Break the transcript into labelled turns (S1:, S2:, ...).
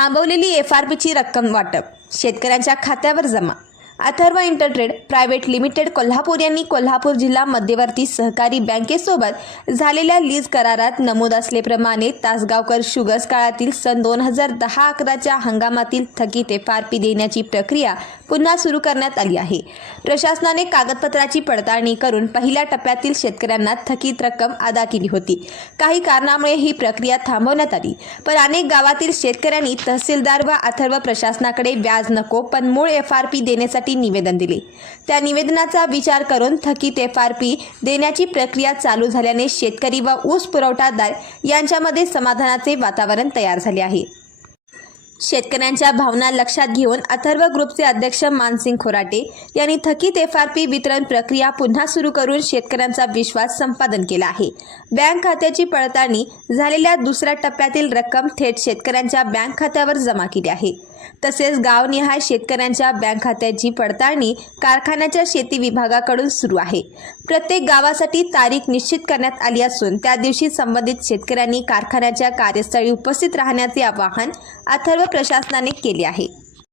S1: थांबवलेली F R पीची रक्कम वाटप. शेतकऱ्यांच्या खात्यावर जमा. Atharva intertrade private limited Kolhapur यांनी कोल्हापूर जिल्हा मध्यवर्ती सहकारी बँकेसोबत झालेल्या लीज करारात नमूद असल्याप्रमाणे तासगावकर शुगर्स काळातील सन दोन हजार दहा अकराच्या हंगामातील थकीत एफ आर पी देण्याची प्रक्रिया पुन्हा सुरू करण्यात आली आहे. प्रशासनाने कागदपत्राची पडताळणी करून पहिल्या टप्प्यातील शेतकऱ्यांना थकीत रक्कम अदा केली होती. काही कारणामुळे ही प्रक्रिया थांबवण्यात आली पण अनेक गावातील शेतकऱ्यांनी तहसीलदार व अथर्व प्रशासनाकडे व्याज नको पण मूळ एफ आर पी देण्यासाठी निवेदन दिले. त्या निवेदनाचा विचार करून थकीत एफ आर पी देण्याची प्रक्रिया चालू झाल्याने शेतकरी व ऊस पुरवठादार यांच्यामध्ये समाधानाचे वातावरण तयार झाले आहे. शेतकऱ्यांच्या भावना लक्षात घेऊन अथर्व ग्रुपचे अध्यक्ष मानसिंग खोराटे यांनी थकीत एफ आर पी वितरण प्रक्रिया पुन्हा सुरू करून शेतकऱ्यांचा विश्वास संपादन केला आहे. बँक खात्याची पडताळणी झालेल्या दुसऱ्या टप्प्यातील रक्कम थेट शेतकऱ्यांच्या बँक खात्यावर जमा केली आहे. तसेच गावनिहाय शेतकऱ्यांच्या बँक खात्याची पडताळणी कारखान्याच्या शेती विभागाकडून सुरू आहे. प्रत्येक गावासाठी तारीख निश्चित करण्यात आली असून त्या दिवशी संबंधित शेतकऱ्यांनी कारखान्याच्या कार्यस्थळी उपस्थित राहण्याचे आवाहन अथर्व प्रशासनाने केली आहे.